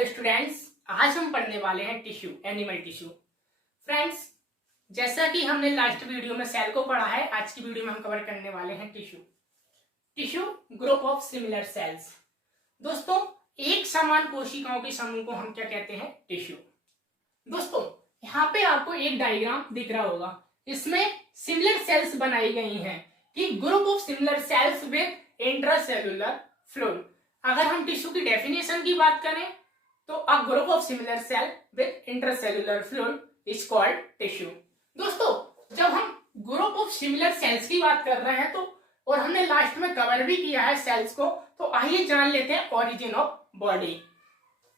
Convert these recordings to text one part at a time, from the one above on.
Hello students, आज हम पढ़ने वाले हैं टिश्यू, एनिमल टिश्यू। फ्रेंड्स, जैसा कि हमने लास्ट वीडियो में सेल को पढ़ा है, आज की वीडियो में हम कवर करने वाले हैं tissue. Tissue group of similar sales. दोस्तों, एक समान कोशिकाओं के समूह को हम क्या कहते हैं? टिश्यू। दोस्तों, यहाँ पे आपको एक डायग्राम दिख रहा होगा, इसमें सिमिलर सेल्स बनाई गई हैं कि group of similar cells with intracellular fluid. अगर हम टिश्यू की डेफिनेशन की बात करें तो a group of similar cell with intracellular fluid is called tissue. दोस्तों, जब हम ग्रुप ऑफ सिमिलर सेल्स की बात कर रहे हैं तो और हमने लास्ट में कवर भी किया है सेल्स को, तो आइए जान लेते हैं origin of body.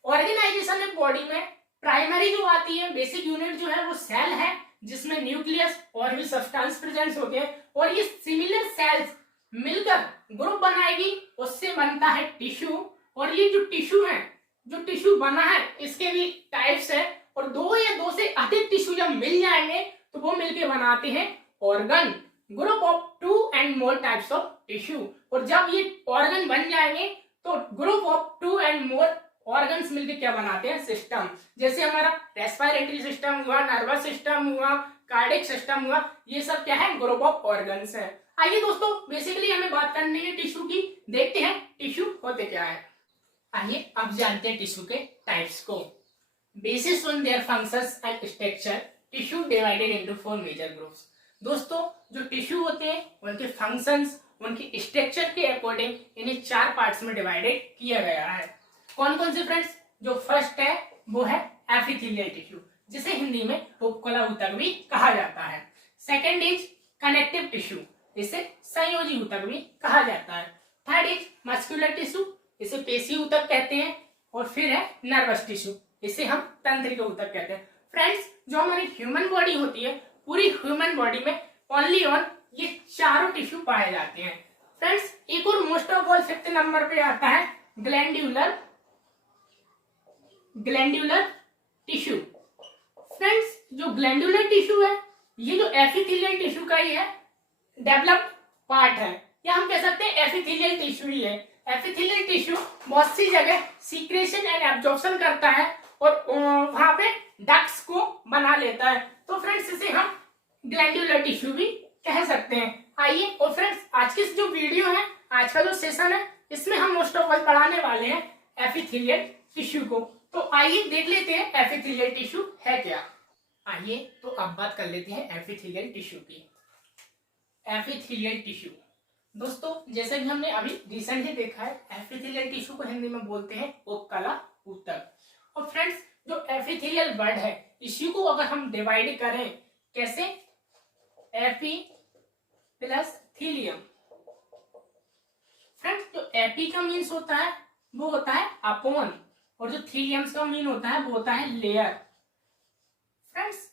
Organisation of body में प्राइमरी जो आती है, बेसिक यूनिट जो है वो सेल है, जिसमें न्यूक्लियस और भी सब्सटेंस प्रेजेंट होते हैं, और ये सिमिलर सेल्स मिलकर ग्रुप बनाएगी, उससे बनता है टिश्यू। और ये जो टिश्यू है, जो टिश्यू बना है, इसके भी टाइप्स है, और दो या दो से अधिक टिश्यू जब मिल जाएंगे तो वो मिलके बनाते हैं organ. Group of 2 and more types of tissue. और जब ये ऑर्गन बन जाएंगे तो group of 2 and more organs मिलके क्या बनाते हैं? सिस्टम। जैसे हमारा रेस्पिरेटरी सिस्टम हुआ, नर्वस सिस्टम हुआ, कार्डियक सिस्टम हुआ, ये सब क्या है? ग्रुप ऑफ ऑर्गन्स है। आइए दोस्तों, बेसिकली हमें बात करनी है टिश्यू की। देखते हैं टिश्यू होते क्या है। आइए अब जानते हैं टिश्यू के टाइप्स को। Basis on their functions and structure, tissue divided into 4 major groups. दोस्तों, जो टिश्यू होते हैं उनके फंक्शंस, उनकी स्ट्रक्चर के अकॉर्डिंग इन्हें 4 पार्ट्स में डिवाइडेड किया गया है। कौन कौन से फ्रेंड्स? जो फर्स्ट है वो है एपिथेलियल टिश्यू, जिसे हिंदी में उपकला ऊतक भी कहा जाता है। सेकेंड इज कनेक्टिव टिश्यू, इसे संयोजी ऊतक भी कहा जाता है। थर्ड इज मस्कुलर टिश्यू, इसे पेशी ऊतक कहते हैं। और फिर है नर्वस टिश्यू, इसे हम तंत्रिका ऊतक कहते हैं। फ्रेंड्स, जो हमारी ह्यूमन बॉडी होती है, पूरी ह्यूमन बॉडी में ओनली ऑन ये चारों टिश्यू पाए जाते हैं। फ्रेंड्स, एक और most of all 5th number पे आता है ग्लैंड्यूलर टिश्यू। फ्रेंड्स, जो ग्लैंड्यूलर टिश्यू है, ये जो एपिथेलियल टिश्यू का ही है डेवलप्ड पार्ट है, या हम कह सकते हैं एपिथेलियल टिश्यू ही है। एपिथेलियल टिश्यू बहुत सी जगह सीक्रेशन एंड एब्जॉर्प्शन करता है और वहां पे डक्ट्स को बना लेता है, तो फ्रेंड्स इसे हम ग्लैंड्यूलर टिश्यू भी कह सकते हैं। आइए, और फ्रेंड्स आज की जो वीडियो है, आज का जो सेशन है, इसमें हम मोस्ट ऑफ ऑल पढ़ाने वाले हैं एपिथेलियल टिश्यू को। तो आइए देख लेते हैं एपिथेलियल टिश्यू है क्या। आइए तो अब बात कर लेते हैं एपिथेलियल टिश्यू की। एपिथेलियल टिश्यू, दोस्तों जैसे कि हमने अभी रिसेंटली देखा है, एपिथेलियल टिश्यू को हिंदी में बोलते हैं उपकला ऊतक। और फ्रेंड्स, जो एपिथेलियल वर्ड है, इसी को अगर हम डिवाइड करें कैसे? Epi plus thelium. फ्रेंड्स, जो एपी का मीन्स होता है वो होता है अपॉन, और जो थीलियम का मीन होता है वो होता है लेयर। फ्रेंड्स,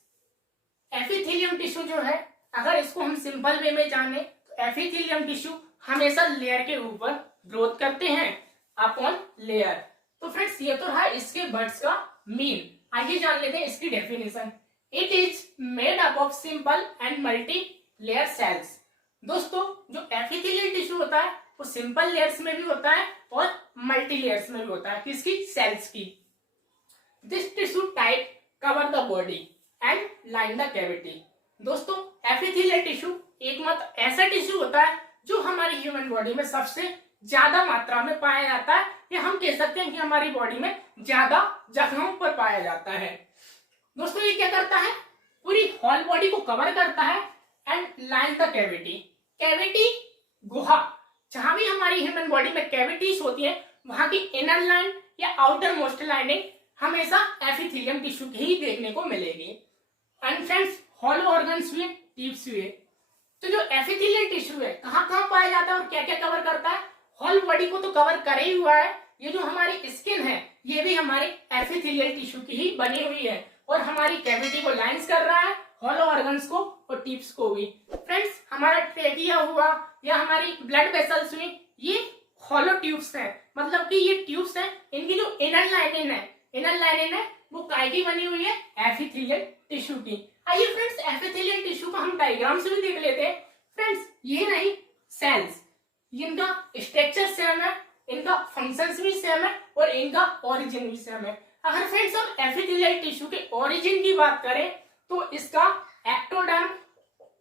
एपिथेलियम टिश्यू जो है, अगर इसको हम सिंपल वे में जाने तो एपिथेलियम टिश्यू हमेशा लेयर के ऊपर ग्रोथ करते हैं अपॉन लेयर। तो फ्रेंड्स, ये तो रहा इसके वर्ड्स का मीन। आइए जान लेते हैं इसकी definition. It is made up of simple and multi layer cells. दोस्तों, जो एपिथेलियल टिश्यू होता है वो सिंपल लेयर्स में भी होता है और मल्टी लेयर्स में भी होता है। किसकी? सेल्स की। This tissue type cover the body and line the cavity. दोस्तों, एपिथेलियल टिश्यू एकमात्र ऐसा टिश्यू होता है जो हमारी ह्यूमन बॉडी में सबसे ज्यादा मात्रा में पाया जाता है, या हम कह सकते हैं कि हमारी बॉडी में ज्यादा जगहों पर पाया जाता है। दोस्तों, ये क्या करता है? पूरी होल बॉडी को कवर करता है and line the cavity. Cavity, गुहा, जहां भी हमारी ह्यूमन बॉडी में कैविटीज होती है, वहां की इनर लाइन या आउटर मोस्ट लाइनिंग हमेशा एपिथेलियम टिश्यू की ही देखने को मिलेगी। एंड फ्रेंड्स, हॉलो ऑर्गन्स हुए, टिप्स हुए। तो जो एपिथेलियल टिश्यू है कहाँ कहाँ पाया जाता है और क्या क्या कवर करता है? होल बॉडी को तो कवर करे ही हुआ है। ये जो हमारी स्किन है, ये भी हमारे एपिथेलियल टिश्यू की ही बनी हुई है, और हमारी कैविटी को लाइंस कर रहा है, हॉलो ऑर्गन्स को और टिप्स को भी। फ्रेंड्स, हमारा ट्रेकिया हुआ या हमारी ब्लड वेसल्स हुई, ये हॉलो ट्यूब्स हैं, मतलब कि ये ट्यूब्स हैं, इनकी जो इनर लाइनिंग है वो काय की बनी हुई है? एपिथेलियल टिश्यू की। आइए फ्रेंड्स, एपिथेलियल टिश्यू को हम डायग्राम से भी देख लेते हैं। फ्रेंड्स, ये नहीं सेल्स, इनका स्ट्रक्चर सेम है, इनका फंक्शंस भी सेम है और इनका ओरिजिन भी सेम है। अगर फ्रेंड्स हम एपिथेलियल टिश्यू के ओरिजिन की बात करें तो इसका एक्टोडर्म,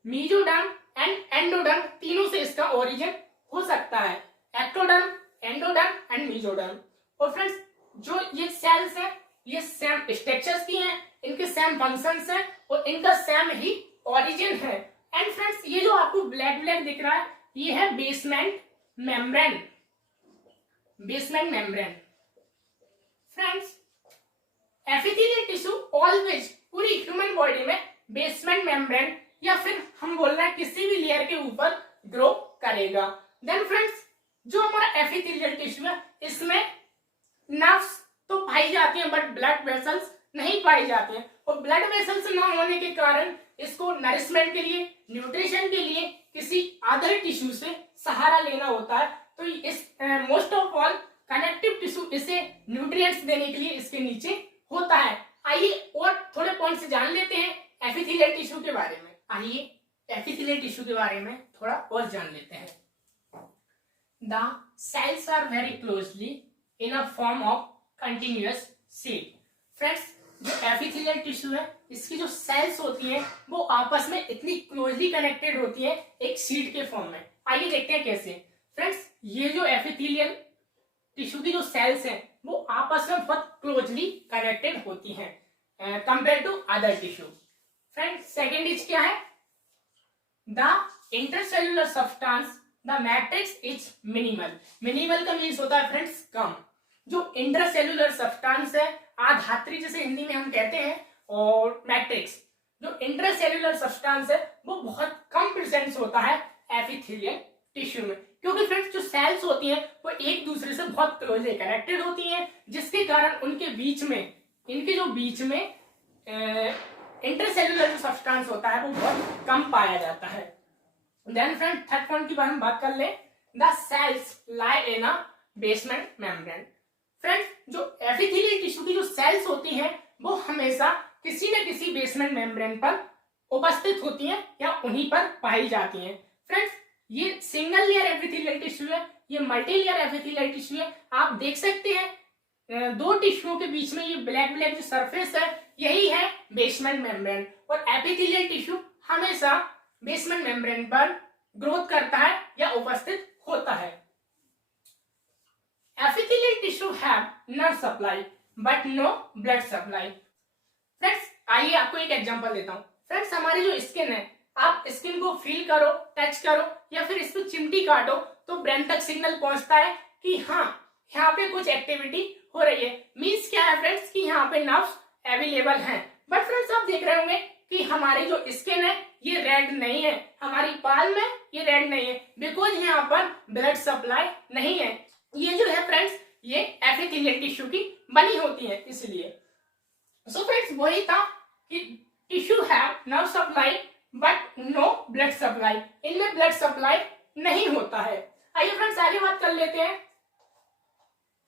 मेसोडर्म एंड एंडोडर्म तीनों से इसका ओरिजिन हो सकता है, एक्टोडर्म, एंडोडर्म एंड मेसोडर्म। और फ्रेंड्स जो ये सेल्स हैं ये सेम स्ट्रक्चर्स की हैं, इनके सेम फंक्शंस हैं और इनका सेम ही ओरिजिन है। एंड फ्रेंड्स ये जो आपको ब्लैक ब्लैक दिख रहा है ये है basement membrane, basement membrane. Friends epithelial tissue always पूरी ह्यूमन बॉडी में बेसमेंट मेम्ब्रेन या फिर हम बोल रहे हैं किसी भी लेयर के ऊपर ग्रो करेगा। देन फ्रेंड्स जो हमारा एपिथेलियल टिश्यू है इसमें नर्व्स तो पाई जाती हैं बट ब्लड वेसल्स नहीं पाई जाती हैं और ब्लड वेसल्स ना होने के कारण इसको नरिशमेंट के लिए, न्यूट्रिशन के लिए किसी अदर टिश्यू से सहारा लेना होता है। तो इस most of all connective tissue इसे न्यूट्रिएंट्स देने के लिए इसके नीचे होता है। आइए और थोड़े पॉइंट्स जान लेते हैं एपिथेलियल टिश्यू के बारे में। आइए एपिथेलियल टिश्यू के बारे में थोड़ा और जान लेते हैं। The cells are very closely in a form of continuous sheet. Friends जो एपिथेलियल टिश्यू है इसकी जो सेल्स होती हैं वो आपस में इतनी क्लोजली कनेक्टेड होती है एक शीट के फॉर्म में। आइए देखते हैं कैसे। फ्रेंड्स ये जो एपिथेलियल टिश्यू की जो सेल्स हैं वो आपस में बहुत क्लोजली कनेक्टेड होती हैं compare to other tissue. Friends second is क्या है, the intercellular substance the matrix is minimal. Minimal का मीन्स होता है फ्रेंड्स कम। जो इंटरसेल्युलर सब्सटेंस है आधात्री जिसे हिंदी में हम कहते हैं, और मैट्रिक्स जो इंटरसेल्युलर सब्सटेंस है वो बहुत कम प्रेजेंस होता है एपिथेलियल टिश्यू में, क्योंकि फ्रेंड्स जो सेल्स होती हैं वो एक दूसरे से बहुत क्लोजली कनेक्टेड होती हैं जिसके कारण उनके बीच में, इनके जो बीच में इंटरसेल्युलर जो सब्सटेंस होता है वो बहुत कम पाया जाता है। देन फ्रेंड थर्ड पॉइंट की बात हम बात कर ले, the cells lie in a basement membrane. Friends जो एपिथेलियल टिश्यू की जो सेल्स होती हैं वो हमेशा किसी न किसी बेसमेंट मेम्ब्रेन पर उपस्थित होती हैं या उन्हीं पर पाई जाती हैं। फ्रेंड्स ये सिंगल लेयर एपिथेलियल टिश्यू है, ये मल्टी लेयर एपिथेलियल टिश्यू है। आप देख सकते हैं दो टिश्यूओं के बीच में ये ब्लैक ब्लैक जो सरफेस है यही है बेसमेंट मेम्ब्रेन, और एपिथेलियल टिश्यू हमेशा बेसमेंट मेम्ब्रेन पर ग्रोथ करता है या उपस्थित होता है। Epithelial tissue have nerve supply but no blood supply. Friends आइए आपको एक एग्जांपल देता हूं। फ्रेंड्स हमारी जो स्किन है, आप स्किन को फील करो, टच करो या फिर इस पर चिमटी काटो तो ब्रेन तक सिग्नल पहुंचता है कि हाँ यहाँ पे कुछ एक्टिविटी हो रही है। मीन्स क्या है फ्रेंड्स कि यहाँ पे नर्व्स अवेलेबल हैं। बट फ्रेंड्स आप देख रहे होंगे कि हमारी जो स्किन है ये रेड नहीं है, हमारी पाल में ये रेड नहीं है, बिकॉज यहाँ पर ब्लड सप्लाई नहीं है। ये जो है फ्रेंड्स ये एपिथेलियल टिश्यू की बनी होती है इसलिए। सो फ्रेंड्स वही था कि tissue have nerve supply but no blood supply, इनमें ब्लड सप्लाई नहीं होता है। आइए फ्रेंड्स आगे बात कर लेते हैं।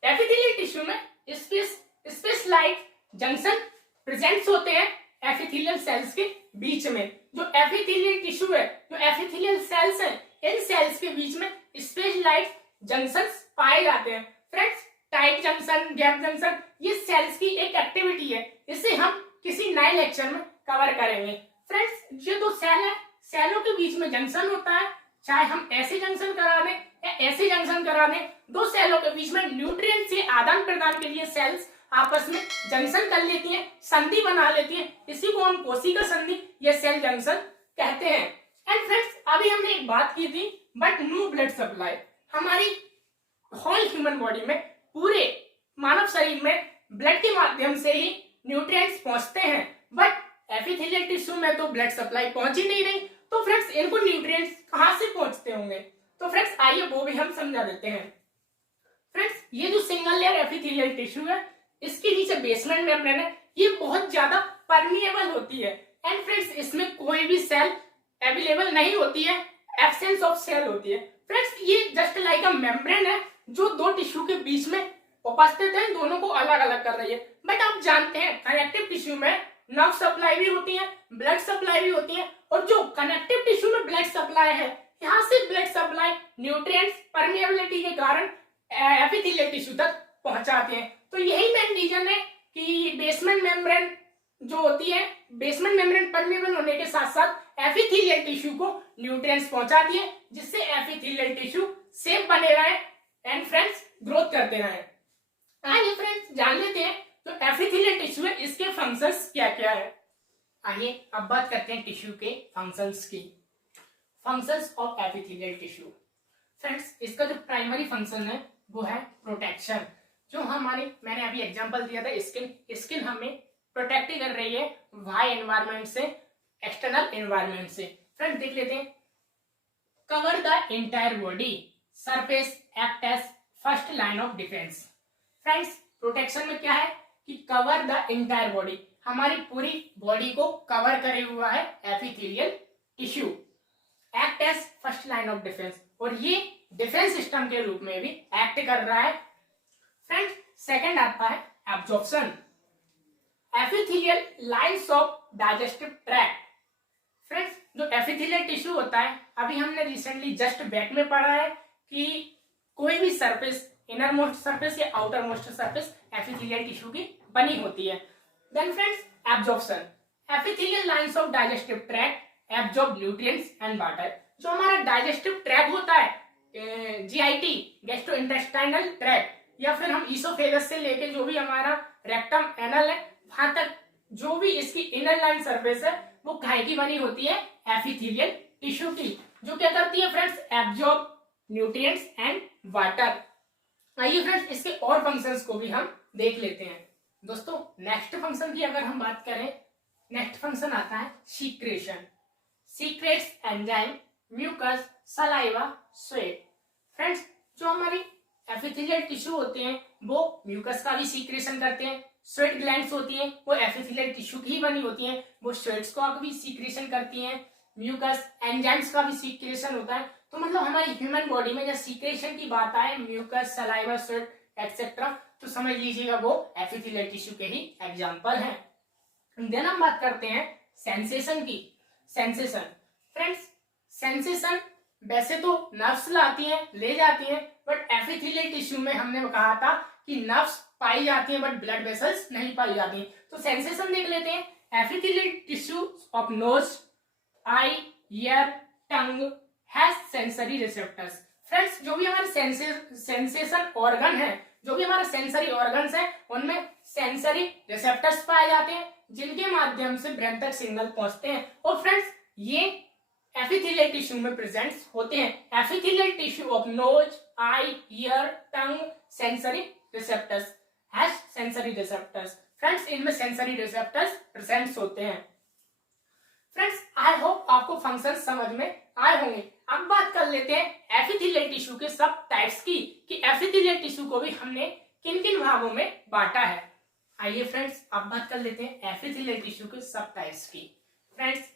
एपिथेलियल टिश्यू में स्पेस लाइक जंक्शन प्रेजेंट्स होते हैं एपिथेलियल सेल्स के बीच में। जो एपिथेलियल टिश्यू है, जो एपिथेलियल सेल्स हैं, इन सेल्स के बीच में स्पेस लाइक जंक्शंस पाए जाते हैं। Friends tight junction, gap junction ये सेल्स की एक एक्टिविटी है, इसे हम किसी नए लेक्चर में कवर करेंगे। फ्रेंड्स ये दो सेल है, सेलों के बीच में जंक्शन होता है, चाहे हम ऐसे जंक्शन करा दें या ऐसे जंक्शन करा दें, दो सेलों के बीच में न्यूट्रिएंट से आदान प्रदान के लिए सेल्स आपस में जंक्शन कर लेती हैं, संधि बना लेती हैं। इसी को हम कोशिका संधि या सेल जंक्शन कहते हैं। एंड फ्रेंड्स अभी हमने एक बात की थी बट नो ब्लड सप्लाई। हमारी होल ह्यूमन बॉडी में, पूरे मानव शरीर में ब्लड के माध्यम से ही न्यूट्रिएंट्स पहुंचते हैं, बट एपिथेलियल टिश्यू में तो ब्लड सप्लाई पहुंच ही नहीं रही। तो फ्रेंड्स इनको न्यूट्रिएंट्स कहां से पहुंचते होंगे? तो फ्रेंड्स आइए वो भी हम समझा देते हैं। फ्रेंड्स ये जो सिंगल लेयर एपिथेलियल टिश्यू है इसके नीचे बेसमेंट मेम्ब्रेन है, ये बहुत ज्यादा परमिएबल होती है। एंड फ्रेंड्स इसमें कोई भी सेल अवेलेबल नहीं होती है, एब्सेंस ऑफ सेल होती है। फ्रेंड्स ये जस्ट लाइक अ मेम्ब्रेन है जो दो टिश्यू के बीच में उपस्थित है, दोनों को अलग अलग कर रही है। बट आप जानते हैं कनेक्टिव टिश्यू में नर्व सप्लाई भी होती है, ब्लड सप्लाई भी होती है, और जो कनेक्टिव टिश्यू में ब्लड सप्लाई है यहाँ से ब्लड सप्लाई न्यूट्रिएंट्स परमिएबिलिटी के कारण एपिथेलियल टिश्यू तक पहुंचाते हैं। तो यही मेन रीजन है कि बेसमेंट मेम्ब्रेन जो होती है, बेसमेंट मेम्ब्रेन परमेबल होने के साथ साथ एपिथेलियल टिश्यू को न्यूट्रिएंट्स पहुंचाती है, जिससे एपिथेलियल टिश्यू सेफ बने रहे एंड फ्रेंड्स ग्रोथ करते रहे। आइए फ्रेंड्स जान लेते हैं तो एपिथेलियल टिश्यू है, इसके फंक्शंस क्या क्या है। आइए अब बात करते हैं टिश्यू के फंक्शंस की। Functions of epithelial tissue. Friends इसका जो प्राइमरी फंक्शन है वो है प्रोटेक्शन। जो हमारी, मैंने अभी एग्जांपल दिया था स्किन हमें प्रोटेक्ट कर रही है बाहरी एनवायरनमेंट से, एक्सटर्नल एनवायरनमेंट से। फ्रेंड्स देख लेते हैं, cover the entire body surface act as first line of defence. Friends protection में क्या है कि कवर द एंटायर बॉडी, हमारी पूरी बॉडी को कवर करे हुआ है epithelial tissue, act as first line of defence, और ये डिफेंस सिस्टम के रूप में भी एक्ट कर रहा है। फ्रेंड्स सेकंड आता है absorption, epithelial lines of digestive tract. Friends जो एपिथेलियल टिश्यू होता है, अभी हमने रिसेंटली जस्ट बैक में पढ़ा है कि कोई भी सरफेस, इनर मोस्ट सरफेस या outermost surface epithelial tissue की बनी होती है। Then friends absorption, epithelial lines of digestive tract absorb nutrients and water. जो हमारा डाइजेस्टिव ट्रैक्ट होता है, जीआईटी गैस्ट्रोइंटेस्टाइनल ट्रैक्ट, या फिर हम ईसोफेगस से लेके जो भी हमारा रेक्टम एनल है वहां तक जो भी इसकी इनर लाइन सरफेस है वो काहे की बनी होती है, एपिथेलियल टिश्यू की, जो क्या करती है friends, absorb nutrients and water. आइए फ्रेंड्स इसके और फंक्शंस को भी हम देख लेते हैं। दोस्तों नेक्स्ट फंक्शन की अगर हम बात करें, नेक्स्ट फंक्शन आता है secretion, secretes enzyme mucus saliva sweat. Friends जो हमारी एपिथेलियल टिश्यू होते हैं वो म्यूकस का भी सीक्रेशन करते हैं, स्वेट ग्लैंड्स होती हैं वो एपिथेलियल टिश्यू की ही बनी होती हैं, वो स्वेट्स का भी सीक्रेशन करती हैं, म्यूकस एंजाइम्स का भी सीक्रेशन होता है। तो मतलब हमारी ह्यूमन बॉडी में जब सीक्रेशन की बात आए, म्यूकस सलाइवा स्वेट एक्सेट्रा, तो समझ लीजिएगा वो एपिथेलियल टिश्यू के ही एग्जांपल हैं। देन हम बात करते हैं सेंसेशन की। सेंसेशन फ्रेंड्स, सेंसेशन वैसे तो नर्व्स लाती हैं, ले जाती हैं, बट एपिथेलियल टिश्यू में हमने कहा था कि नर्व्स पाई जाती हैं बट ब्लड वेसल्स नहीं पाई जाती। तो सेंसेशन देख लेते हैं, epithelial tissue of nose, I, year, tongue has sensory receptors. Friends जो भी हमारे सेंसेशन ऑर्गन है, जो भी हमारे सेंसरी ऑर्गन्स है, उनमें सेंसरी रिसेप्टर्स पाए जाते हैं जिनके माध्यम से ब्रेन तक सिग्नल पहुंचते हैं, और फ्रेंड्स ये एपिथेलियल टिश्यू में प्रेजेंट होते हैं। Epithelial tissue of nose, I, year, tongue sensory receptors has sensory receptors. Friends इनमें सेंसरी रिसेप्टर्स प्रेजेंट होते हैं। फ्रेंड्स आई होप आपको फंक्शन समझ में आए होंगे। अब बात कर लेते हैं एपिथेलियल टिश्यू के सब टाइप्स की, कि एपिथेलियल टिश्यू को भी हमने किन किन भागों में बांटा है। आइए फ्रेंड्स अब बात कर लेते हैं एपिथेलियल टिश्यू के सब टाइप्स की। Friends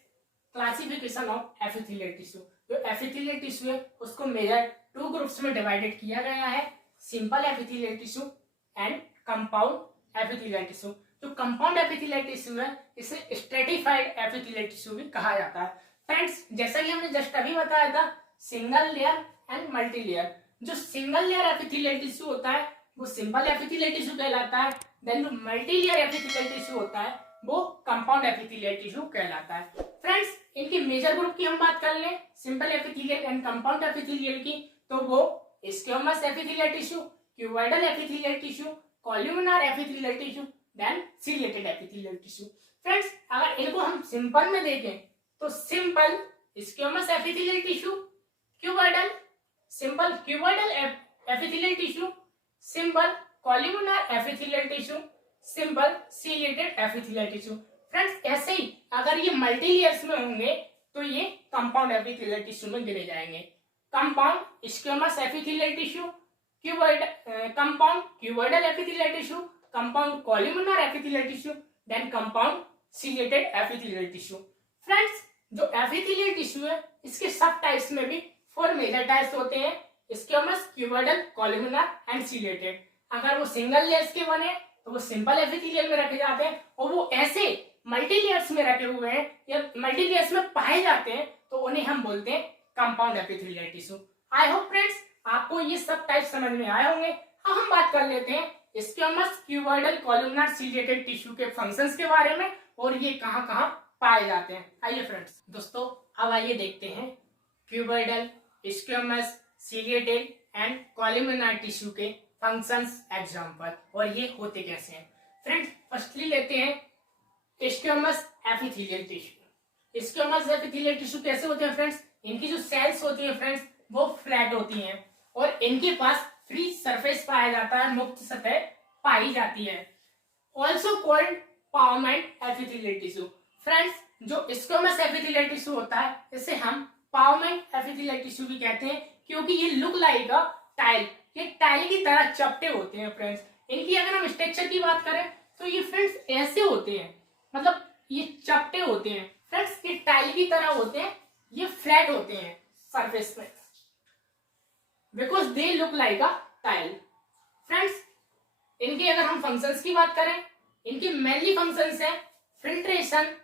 classification of epithelial tissue, जो एपिथेलियल टिश्यू है उसको मेजर 2 ग्रुप्स में डिवाइडेड किया गया है, simple epithelial tissue and compound epithelial tissue. जो कंपाउंड एपिथेलियल टिश्यू है इसे स्ट्रेटिफाइड एपिथेलियल टिश्यू भी कहा जाता है। फ्रेंड्स जैसा कि हमने जस्ट अभी बताया था, single layer and multi layer. जो सिंगल लेयर एपिथेलियल टिश्यू होता है वो सिंपल एपिथेलियल टिश्यू कहलाता है। देन जो मल्टी लेयर एपिथेलियल टिश्यू होता है वो कंपाउंड एपिथेलियल टिश्यू कहलाता है। फ्रेंड्स इनके मेजर ग्रुप की हम बात कर लें, simple epithelial and compound epithelial की, तो वो squamous epithelial tissue, cuboidal epithelial tissue, columnar epithelial tissue, then ciliated epithelial tissue. Friends अगर इनको हम सिंपल में देखें तो simple squamous epithelial tissue, cuboidal simple cuboidal epithelial tissue, simple columnar epithelial tissue, simple ciliated epithelial tissue. Friends ऐसे ही अगर ये मल्टी लेयर्स में होंगे तो ये कंपाउंड एपिथेलियल टिश्यू में गिने जाएंगे। Compound squamous epithelial tissue, compound cuboidal epithelial tissue, compound columnar epithelial tissue, then compound ciliated epithelial tissue. Friends जो एपिथेलियल टिश्यू है इसके सब टाइप्स में भी 4 मेजर टाइप्स होते हैं, स्क्वैमस, क्यूबॉइडल, कॉलुमिनार एंड सिलिएटेड। अगर वो सिंगल लेयर्स के बने तो वो सिंपल एपिथेलियल में रखे जाते हैं, और वो ऐसे मल्टी लेयर्स में रखे हुए हैं या मल्टी लेयर्स में पाए जाते हैं तो उन्हें हम बोलते हैं compound epithelial tissue. I hope friends आपको ये सब टाइप समझ में आए होंगे। अब हम बात कर लेते हैं squamous, cuboidal, columnar, ciliated tissue के फंक्शंस के बारे में और ये कहाँ कहाँ पाए जाते हैं। आइए फ्रेंड्स दोस्तों, अब आइए देखते हैं cuboidal, squamous, ciliated and columnar tissue के फंक्शंस, एग्जांपल और ये होते कैसे हैं। फ्रेंड्स फर्स्टली लेते हैं squamous epithelial tissue. Squamous epithelial tissue कैसे होते हैं फ्रेंड्स, इनकी जो सेल्स होती है फ्रेंड्स वो फ्लैट होती हैं और इनके पास फ्री सरफेस पाया जाता है, मुक्त सतह पाई जाती है। Also called pavement epithelial tissue. Friends जो स्क्वैमस एपिथेलियल टिश्यू होता है इसे हम पावमेंट एपिथेलियल टिश्यू भी कहते हैं, क्योंकि ये लुक लाइक अ टाइल, ये टाइल की तरह चपटे होते हैं। फ्रेंड्स इनकी अगर हम स्ट्रक्चर की बात करें तो ये फ्रेंड्स ऐसे होते हैं, मतलब ये चपटे होते हैं फ्रेंड्स, ये टाइल की तरह होते हैं, ये फ्लैट होते हैं सरफेस में, because they look like a tile. Friends इनके अगर हम फंक्शंस की बात करें, इनके मेनली फंक्शंस हैं फिल्ट्रेशन,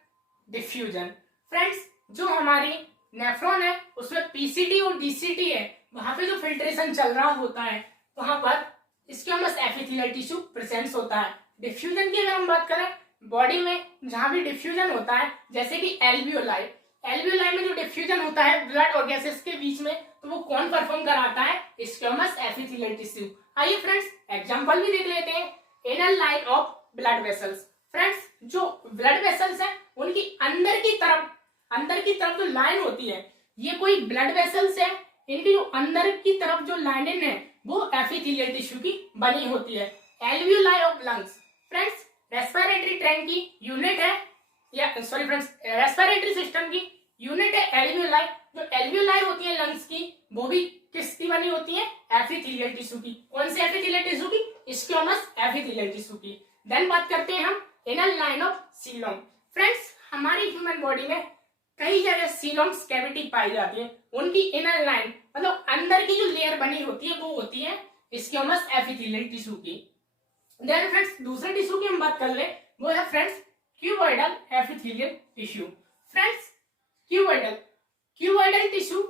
डिफ्यूजन। फ्रेंड्स जो हमारी नेफ्रॉन है उसमें पीसीटी और डीसीटी है, वहां पे जो फिल्ट्रेशन चल रहा होता है वहां पर स्क्वैमस एपिथेलियल टिश्यू प्रेजेंस होता है। डिफ्यूजन की अगर हम बात करें, बॉडी में जहां भी डिफ्यूजन होता है, जैसे कि एल्वियोलाई, एल्वियोलाई में जो डिफ्यूजन होता है ब्लड और गैसेस के बीच में, तो वो कौन परफॉर्म कराता है, स्क्वैमस एपिथेलियल टिश्यू। आइए फ्रेंड्स एग्जांपल भी देख लेते हैं। Inner line of blood vessels. Friends जो ब्लड वेसल्स हैं उनकी अंदर की तरफ जो लाइन होती है, ये कोई ब्लड वेसल्स है, इनकी जो अंदर की तरफ जो लाइनिंग है वो एपिथेलियल टिश्यू की बनी होती है। Alveoli of lungs. Friends respiratory tract की यूनिट है, या सॉरी फ्रेंड्स रेस्पिरेटरी सिस्टम की यूनिट है एल्वियोलाई। जो एल्वियोलाई होती है लंग्स की, वो भी किसकी बनी होती है, एपिथेलियल टिश्यू की। कौन सी एपिथेलियल टिश्यू की, स्क्वैमस एपिथेलियल टिश्यू की। देन बात करते हैं हम inner line of coelom. Friends हमारी ह्यूमन बॉडी में कई जगह सीलोम्स कैविटी पाई जाती है, उनकी इनर लाइन मतलब अंदर की जो लेयर बनी होती है वो होती है स्क्वैमस एपिथेलियल टिश्यू की। देन फ्रेंड्स दूसरे टिश्यू की हम बात कर ले, वो है friends cuboidal epithelial tissue. Friends cuboidal tissue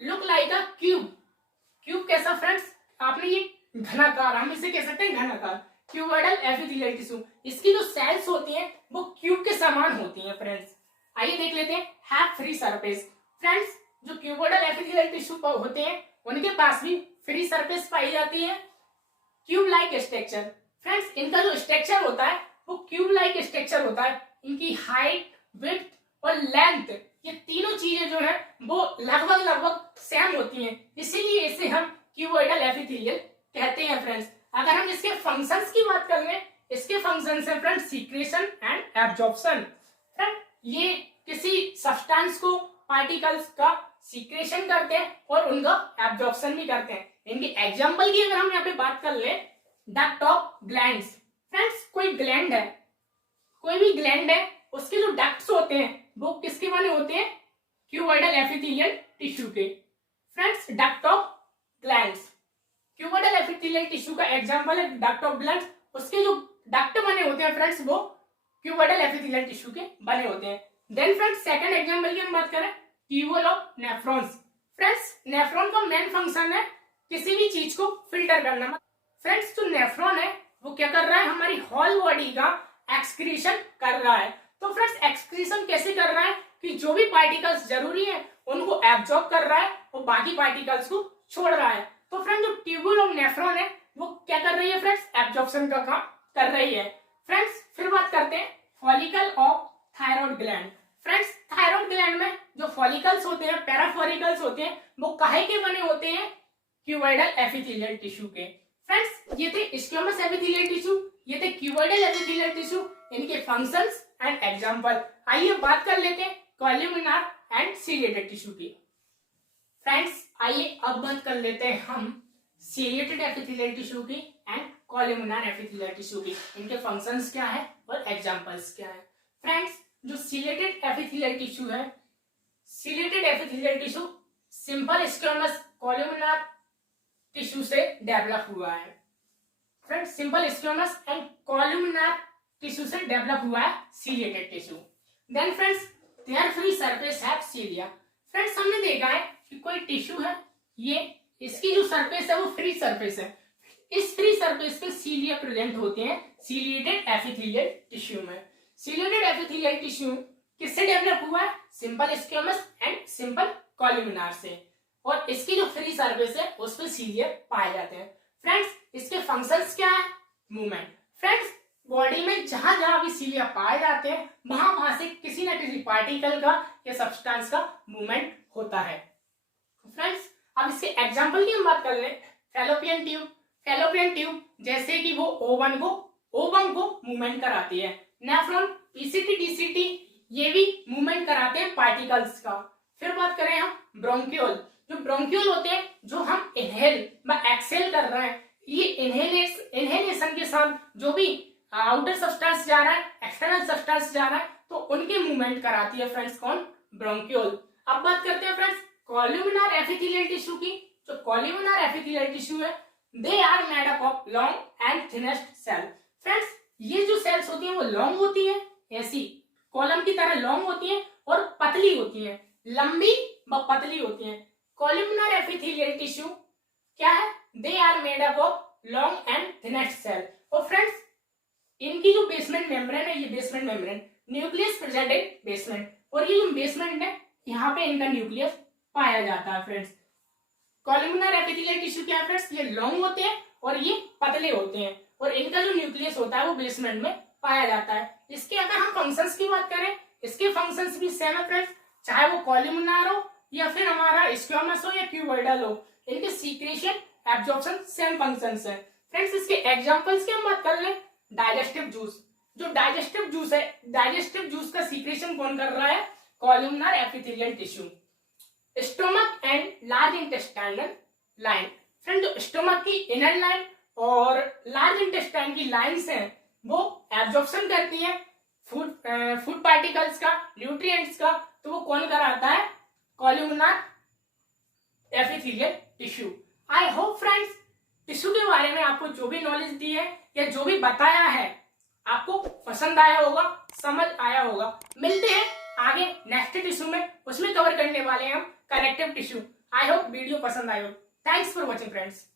look like अ क्यूब कैसा फ्रेंड्स, आपने ये घनाकार, हम इसे कह सकते हैं घनाकार। क्यूबॉइडल एपिथेलियल टिश्यू, इसकी जो सेल्स होती हैं वो क्यूब के समान होती हैं। फ्रेंड्स आइए देख लेते हैं हैव फ्री सरफेस। फ्रेंड्स जो क्यूबॉइडल एपिथेलियल टिश्यू होते हैं उनके पास भी फ्री सरफेस पाई जाती है। Cube like structure. फ्रेंड्स इनका जो स्ट्रक्चर होता है वो क्यूब लाइक स्ट्रक्चर होता है। इनकी हाइट, विड्थ और लेंथ, ये तीनों चीजें जो है वो लगभग सेम होती हैं, इसीलिए इसे हम क्यूबॉइडल एपिथेलियल कहते हैं। फ्रेंड्स अगर हम इसके फंक्शंस की बात कर लें, इसके फंक्शंस हैं friends secretion and absorption. Friend ये किसी सब्सटेंस को, पार्टिकल्स का सीक्रेशन करते हैं और उनका एब्जॉर्प्शन भी करते हैं। इनके एग्जांपल की अगर हम यहाँ पे बात कर ले, डक्ट ऑफ ग्लैंड्स। फ्रेंड्स कोई ग्लैंड है, कोई भी ग्लैंड है, उसके जो डक्ट्स होते हैं वो किसके बने होते हैं, क्यूबॉइडल एपिथेलियल टिश्यू के। Friends duct of glands, cuboidal epithelial tissue का एग्जांपल है डक्ट ऑफ ग्लैंड्स। उसके जो डक्ट बने होते हैं फ्रेंड्स वो क्यूबॉइडल एपिथेलियल टिश्यू के बने होते हैं। देन फ्रेंड्स सेकंड एग्जांपल की हम बात करें, tubule of nephrons. Friends nephron का मेन फंक्शन है किसी भी चीज को फिल्टर करना। फ्रेंड्स जो नेफ्रॉन है वो क्या कर रहा है, हमारी होल बॉडी का एक्सक्रीशन कर रहा है। तो फ्रेंड्स एक्सक्रीशन कैसे कर रहा है कि जो भी पार्टिकल्स जरूरी है उनको एब्जॉर्ब कर रहा है और बाकी पार्टिकल्स को छोड़ रहा है। तो फ्रेंड्स जो ट्यूबुल ऑफ नेफ्रॉन है वो क्या कर रही है फ्रेंड्स, एब्जॉर्प्शन का काम कर रही है। फ्रेंड्स फिर बात करते हैं follicle of thyroid gland. Friends thyroid gland में जो फॉलिकल्स होते हैं, पैराफॉलिकल्स होते हैं, वो काहे के बने होते हैं, क्यूबॉइडल एपिथेलियल टिश्यू के। फ्रेंड्स ये थे स्क्वैमस एपिथेलियल टिश्यू, ये थे क्यूबॉइडल एपिथेलियल टिश्यू, इनके फंक्शंस एंड एग्जांपल। आइए बात कर लेते हैं कॉलमनार एंड सीलिएटेड टिश्यू की। फ्रेंड्स आइए अब बात कर लेते हैं हम सीलिएटेड एपिथेलियल टिश्यू की एंड कॉलमनार एपिथेलियल टिश्यू की। इनके फंक्शंस क्या है और एग्जांपल्स क्या है। फ्रेंड्स जो सीलिएटेड एपिथेलियल टिश्यू है, ciliated epithelial tissue simple squamous columnar tissue से डेवलप हुआ है। Friends simple squamous and columnar tissue से डेवलप हुआ है ciliated tissue. Then friends their free surface have cilia. Friends हमने देखा है कि कोई टिश्यू है, ये इसकी जो सरफेस है वो फ्री सरफेस है। इस फ्री सरफेस पे सीलिया प्रेजेंट होते हैं सीलिएटेड एपिथेलियल टिश्यू में। सीलिएटेड एपिथेलियल टिश्यू किससे डेवलप हुआ है? Simple squamous and simple columnar से। और इसकी जो फ्री सरफेस है उस पे सीलिया पाए जाते हैं। फ्रेंड्स इसके फंक्शंस क्या है? मूवमेंट। फ्रेंड्स बॉडी में जहां जहां भी सीलिया पाए जाते हैं वहां से किसी ना किसी पार्टिकल का या सब्सटेंस का मूवमेंट होता है। फ्रेंड्स अब इसके एग्जांपल की हम बात कर लें। Fallopian tube. फैलोपियन ट्यूब जैसे कि वो ओवम को मूवमेंट कराती है। नेफ्रॉन, पीसीटी, डीसीटी ये भी मूवमेंट कराते हैं पार्टिकल्स का। फिर बात करें हम ब्रोंक्यूल। जो ब्रोंक्यूल होते हैं जो हम इनहेल एक्सेल कर रहे हैं, ये इनहेलेशन के साथ जो भी आउटर सब्सटेंस जा रहा है, एक्सटर्नल सब्सटेंस जा रहा है, तो उनकी मूवमेंट कराती है फ्रेंड्स कौन? ब्रोंक्यूल। अब बात करते हैं फ्रेंड्स कॉलमनार एपिथेलियल टिश्यू की। जो कॉलमनार एपिथेलियल टिश्यू है they are made up of long and thinnest cell. Friends ये जो सेल्स होती हैं वो लॉन्ग होती है, ऐसी कॉलम की तरह लॉन्ग होती है और पतली होती है, लंबी व पतली होती है। कॉलमनार एपिथेलियल टिश्यू क्या है? They are made up of long and thinnest cell. और फ्रेंड्स इनकी जो बेसमेंट मेम्ब्रेन है, ये basement membrane nucleus present in basement, और ये जो बेसमेंट है यहाँ पे इनका न्यूक्लियस पाया जाता है। फ्रेंड्स कॉलमनार एपिथेलियल टिश्यू क्या है फ्रेंड्स? ये लॉन्ग होते हैं और ये पतले होते हैं, और इनका जो न्यूक्लियस होता है वो बेसमेंट में पाया जाता है। इसके अगर हम फंक्शंस की बात करें, इसके फंक्शंस भी सेम है फ्रेंड्स, चाहे वो कॉलमनार हो या फिर हमारा स्क्वामस हो या क्यूबॉइडल हो, इनके सीक्रेशन एब्जॉर्प्शन सेम फंक्शंस है। फ्रेंड्स इसके एग्जांपल्स की हम बात कर लें। Digestive juice. जो डाइजेस्टिव जूस है, डाइजेस्टिव जूस का सीक्रेशन कौन कर रहा है? Columnar epithelial tissue. Stomach and large intestinal line. Friend जो स्टोमक की इनर लाइन और लार्ज इंटेस्टाइन की लाइंस हैं वो एब्जॉर्प्शन करती हैं फूड पार्टिकल्स का, न्यूट्रिएंट्स का, तो वो कौन कराता है? Columnar epithelial tissue. I hope friends tissue के बारे में आपको जो भी नॉलेज दी है या जो भी बताया है आपको पसंद आया होगा, समझ आया होगा। मिलते हैं आगे नेक्स्ट टिश्यू में, उसमें कवर करने वाले हैं हम connective tissue. I hope video पसंद आए हो। Thanks for watching friends.